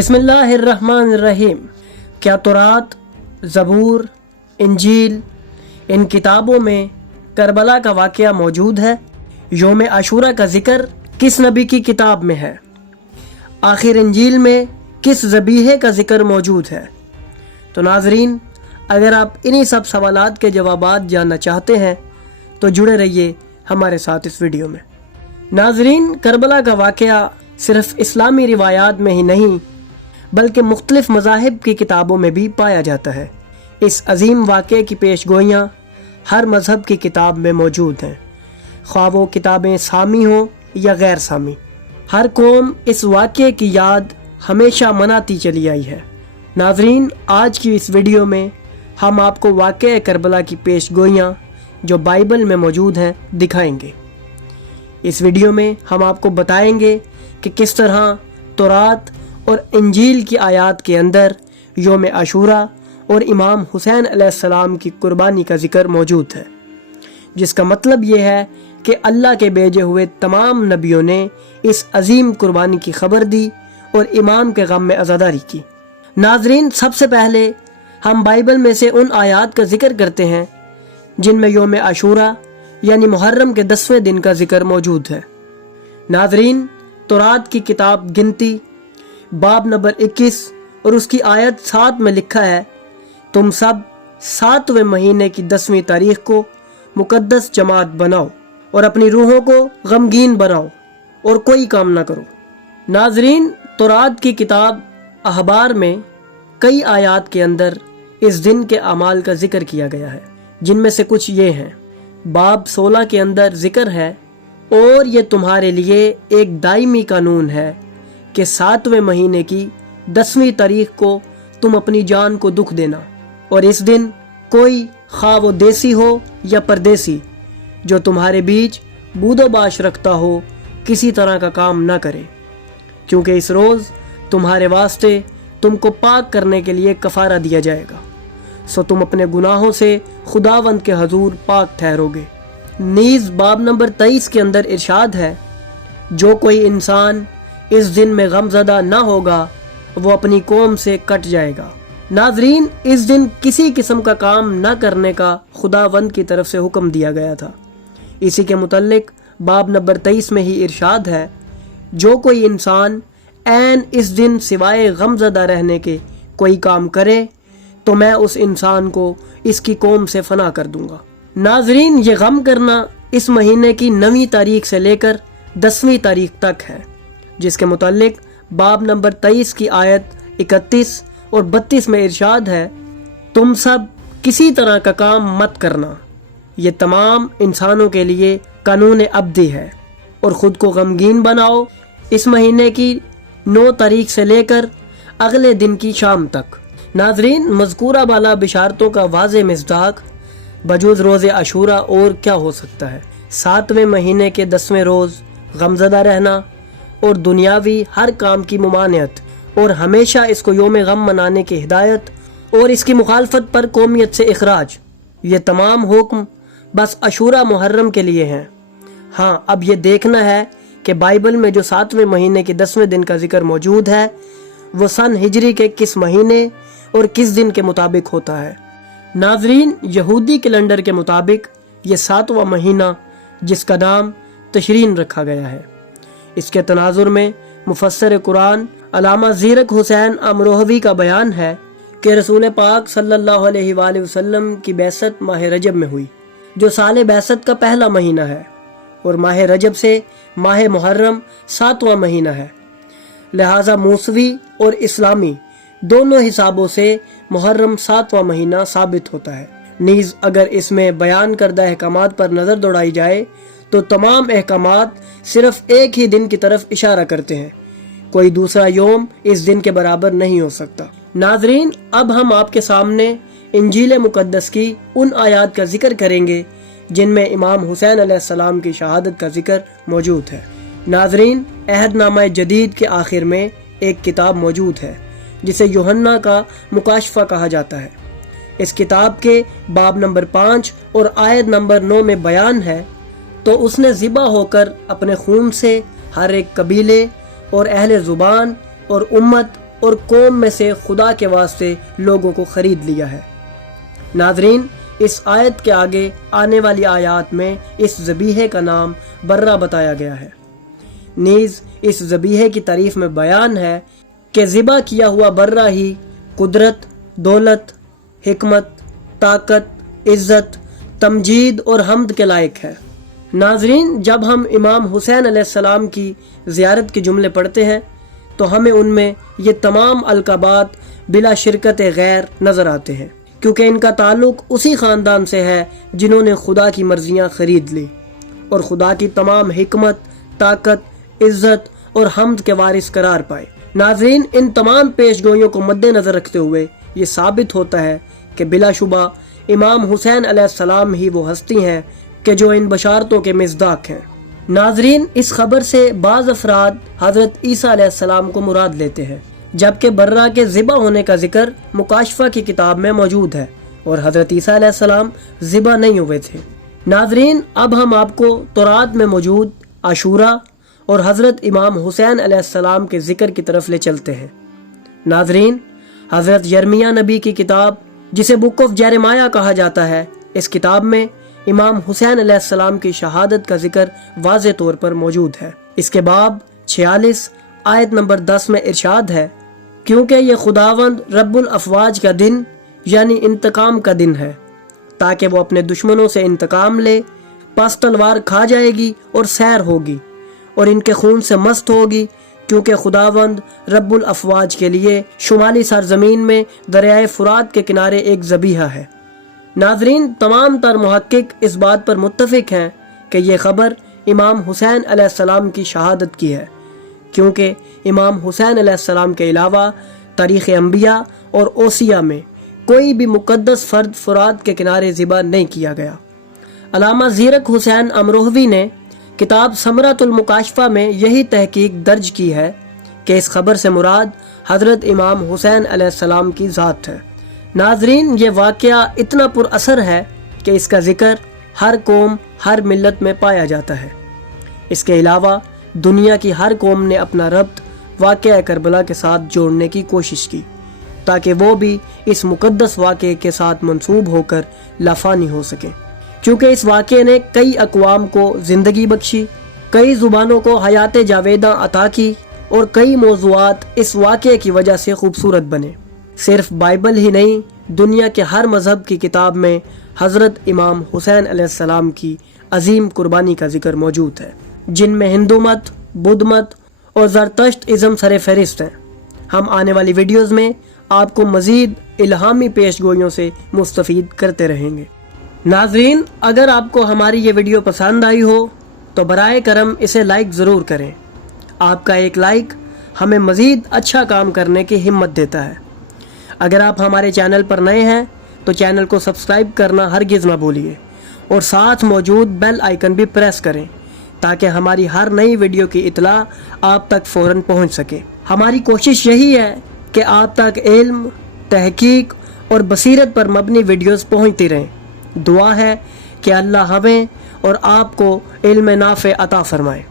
बिस्मिल्लाह अर्रहमान अर्रहीम। क्या तौरात, ज़बूर, इंजील, इन किताबों में करबला का वाक़या मौजूद है? योम आशूरा का ज़िक्र किस नबी की किताब में है? आखिर इंजील में किस ज़बीहे का ज़िक्र मौजूद है? तो नाज़रीन, अगर आप इन्हीं सब सवालात के जवाबात जानना चाहते हैं तो जुड़े रहिए हमारे साथ इस वीडियो में। नाज़रीन, करबला का वाक़या सिर्फ़ इस्लामी रिवायात में ही नहीं बल्कि मुख्तलिफ़ मज़ाहिब की किताबों में भी पाया जाता है। इस अजीम वाक़े की पेशगोइयाँ हर मज़हब की किताब में मौजूद हैं, ख्वाह वो किताबें सामी हों या गैर सामी। हर कौम इस वाक़े की याद हमेशा मनाती चली आई है। नाज़रीन, आज की इस वीडियो में हम आपको वाक़े करबला की पेशगोइयाँ जो बाइबल में मौजूद हैं दिखाएंगे। इस वीडियो में हम आपको बताएंगे कि किस तरह तौरात और इंजील की आयत के अंदर योम आशूरा और इमाम हुसैन अलैहिस्सलाम की कुर्बानी का जिक्र मौजूद है, जिसका मतलब ये है कि अल्लाह के भेजे हुए तमाम नबियों ने इस अजीम कुर्बानी की खबर दी और इमाम के गम में अज़ादारी की। नाज़रीन, सबसे पहले हम बाइबल में से उन आयत का जिक्र करते हैं जिनमें योम आशूरा यानी मुहर्रम के 10वें दिन का जिक्र मौजूद है। नाज़रीन, तौरात की किताब गिनती बाब नंबर 21 और उसकी आयत 7 में लिखा है, तुम सब 7वें महीने की 10वीं तारीख को मुकद्दस जमात बनाओ और अपनी रूहों को गमगीन बनाओ और कोई काम ना करो। नाज़रीन, तौरात की किताब अहबार में कई आयत के अंदर इस दिन के अमाल का जिक्र किया गया है, जिनमें से कुछ ये हैं। बाब 16 के अंदर जिक्र है, और ये तुम्हारे लिए एक दायमी कानून है कि 7वें महीने की 10वीं तारीख को तुम अपनी जान को दुख देना, और इस दिन कोई खा वो देसी हो या परदेसी जो तुम्हारे बीच बूदोबाश रखता हो किसी तरह का काम ना करे, क्योंकि इस रोज़ तुम्हारे वास्ते तुमको पाक करने के लिए कफ़ारा दिया जाएगा, सो तुम अपने गुनाहों से खुदावंद के हजूर पाक ठहरोगे। नीज़ बाब नंबर 23 के अंदर इरशाद है, जो कोई इंसान इस दिन में गमज़दा ना होगा वो अपनी कौम से कट जाएगा। नाज़रीन, इस दिन किसी किस्म का काम ना करने का खुदावंद की तरफ से हुक्म दिया गया था। इसी के मुतल्लिक बाब नंबर 23 में ही इरशाद है, जो कोई इंसान ऐन इस दिन सिवाय गमज़दा रहने के कोई काम करे तो मैं उस इंसान को इसकी कौम से फना कर दूंगा। नाज़रीन, ये गम करना इस महीने की 9वीं तारीख से लेकर 10वीं तारीख तक है, जिसके मुतालिक बाब नंबर 23 की आयत 31 और 32 में इरशाद है, तुम सब किसी तरह का काम मत करना, ये तमाम इंसानों के लिए कानून अब्दी है, और ख़ुद को गमगीन बनाओ इस महीने की 9 तारीख से लेकर अगले दिन की शाम तक। नाज़रीन, मज़कूरा बाला बिशारतों का वाज़े मिस्दाक बजूज़ रोज़े आशूरा और क्या हो सकता है। 7वें महीने के 10वें रोज़ गमज़दा रहना और दुनियावी हर काम की मुमानियत और हमेशा इसको योम गम मनाने की हिदायत और इसकी मुखालफत पर कौमियत से इखराज, ये तमाम हुक्म बस आशूरा मुहर्रम के लिए हैं। हाँ, अब ये देखना है कि बाइबल में जो 7वें महीने के 10वें दिन का जिक्र मौजूद है वो सन हिजरी के किस महीने और किस दिन के मुताबिक होता है। नाज़रीन, यहूदी कैलेंडर के मुताबिक ये 7वां महीना जिसका नाम तशरीन रखा गया है। इसके तनाजुर में मुफस्सिर कुरान अल्लामा ज़ीरक हुसैन अमरोहवी का बयान है कि रसूल पाक सल्लल्लाहु अलैहि वसल्लम की बैसत माह रजब में हुई, जो साल बैसत का पहला महीना है, और माह रजब से माह मुहर्रम 7वां महीना है। लिहाजा मूसवी और इस्लामी दोनों हिसाबों से मुहर्रम 7वां महीना साबित होता है। नीज़ अगर इसमें बयान करदा अहकामात पर नज़र दौड़ाई जाए तो तमाम अहकामात सिर्फ एक ही दिन की तरफ इशारा करते हैं, कोई दूसरा योम इस दिन के बराबर नहीं हो सकता। नाज़रीन, अब हम आपके सामने इंजील मुकद्दस की उन आयत का जिक्र करेंगे जिनमें इमाम हुसैन अलैहिस्सलाम की शहादत का जिक्र मौजूद है। नाज़रीन, अहदनामा जदीद के आखिर में एक किताब मौजूद है जिसे यूहन्ना का मुकाशफा कहा जाता है। इस किताब के बाब नंबर 5 और आयत नंबर 9 में बयान है, तो उसने ज़िबा होकर अपने खून से हर एक कबीले और अहले ज़ुबान और उम्मत اور قوم میں سے خدا کے واسطے لوگوں کو خرید لیا ہے۔ ناظرین، اس آیت کے آگے آنے والی آیات میں اس ذبیحے کا نام برہ بتایا گیا ہے۔ نیز اس ذبیحے کی تعریف میں بیان ہے کہ ذبح کیا ہوا برہ ہی قدرت، دولت، حکمت، طاقت، عزت، تمجید اور حمد کے لائق ہے۔ ناظرین، جب ہم امام حسین علیہ السلام کی زیارت کے جملے پڑھتے ہیں تو ہمیں ان میں یہ تمام القابات بلا شرکت غیر نظر آتے ہیں، کیونکہ ان کا تعلق اسی خاندان سے ہے جنہوں نے خدا کی مرضیاں خرید لی اور خدا کی تمام حکمت، طاقت، عزت اور حمد کے وارث قرار پائے۔ ناظرین، ان تمام پیش گوئیوں کو مد نظر رکھتے ہوئے یہ ثابت ہوتا ہے کہ بلا شبہ امام حسین علیہ السلام ہی وہ ہستی ہیں کہ جو ان بشارتوں کے مصداق ہیں۔ ناظرین، اس خبر سے بعض افراد حضرت عیسیٰ علیہ السلام کو مراد لیتے ہیں، جبکہ برہ کے ذبح ہونے کا ذکر مکاشفہ کی کتاب میں موجود ہے اور حضرت عیسیٰ علیہ السلام ذبح نہیں ہوئے تھے۔ ناظرین، اب ہم آپ کو تورات میں موجود عاشورہ اور حضرت امام حسین علیہ السلام کے ذکر کی طرف لے چلتے ہیں۔ ناظرین، حضرت یرمیہ نبی کی کتاب، جسے بک آف جیرمیہ کہا جاتا ہے، اس کتاب میں امام حسین علیہ السلام کی شہادت کا ذکر واضح طور پر موجود ہے۔ اس کے باب 46 آیت نمبر 10 میں ارشاد ہے، کیونکہ یہ خداوند رب الافواج کا دن یعنی انتقام کا دن ہے، تاکہ وہ اپنے دشمنوں سے انتقام لے، پس تلوار کھا جائے گی اور سیر ہوگی اور ان کے خون سے مست ہوگی، کیونکہ خداوند رب الافواج کے لیے شمالی سرزمین میں دریائے فرات کے کنارے ایک ذبیحہ ہے۔ ناظرین، تمام تر محقق اس بات پر متفق ہیں کہ یہ خبر امام حسین علیہ السلام کی شہادت کی ہے، کیونکہ امام حسین علیہ السلام کے علاوہ تاریخ انبیاء اور اوصیاء میں کوئی بھی مقدس فرد فرات کے کنارے ذبح نہیں کیا گیا۔ علامہ زیرک حسین امروہوی نے کتاب ثمرۃ المکاشفہ میں یہی تحقیق درج کی ہے کہ اس خبر سے مراد حضرت امام حسین علیہ السلام کی ذات ہے۔ ناظرین، یہ واقعہ اتنا پر اثر ہے کہ اس کا ذکر ہر قوم، ہر ملت میں پایا جاتا ہے۔ اس کے علاوہ دنیا کی ہر قوم نے اپنا ربط واقعہ کربلا کے ساتھ جوڑنے کی کوشش کی تاکہ وہ بھی اس مقدس واقعے کے ساتھ منسوب ہو کر لافانی ہو سکیں، کیونکہ اس واقعے نے کئی اقوام کو زندگی بخشی، کئی زبانوں کو حیات جاویدہ عطا کی اور کئی موضوعات اس واقعے کی وجہ سے خوبصورت بنے۔ صرف بائبل ہی نہیں، دنیا کے ہر مذہب کی کتاب میں حضرت امام حسین علیہ السلام کی عظیم قربانی کا ذکر موجود ہے، جن میں ہندو مت، بدھ مت اور زرتشت ازم سر فہرست ہیں۔ ہم آنے والی ویڈیوز میں آپ کو مزید الہامی پیش گوئیوں سے مستفید کرتے رہیں گے۔ ناظرین، اگر آپ کو ہماری یہ ویڈیو پسند آئی ہو تو برائے کرم اسے لائک ضرور کریں۔ آپ کا ایک لائک ہمیں مزید اچھا کام کرنے کی ہمت دیتا ہے۔ اگر آپ ہمارے چینل پر نئے ہیں تو چینل کو سبسکرائب کرنا ہرگز نہ بھولیے اور ساتھ موجود بیل آئیکن بھی پریس کریں تاکہ ہماری ہر نئی ویڈیو کی اطلاع آپ تک فوراً پہنچ سکے۔ ہماری کوشش یہی ہے کہ آپ تک علم، تحقیق اور بصیرت پر مبنی ویڈیوز پہنچتی رہیں۔ دعا ہے کہ اللہ ہمیں اور آپ کو علم نافع عطا فرمائے۔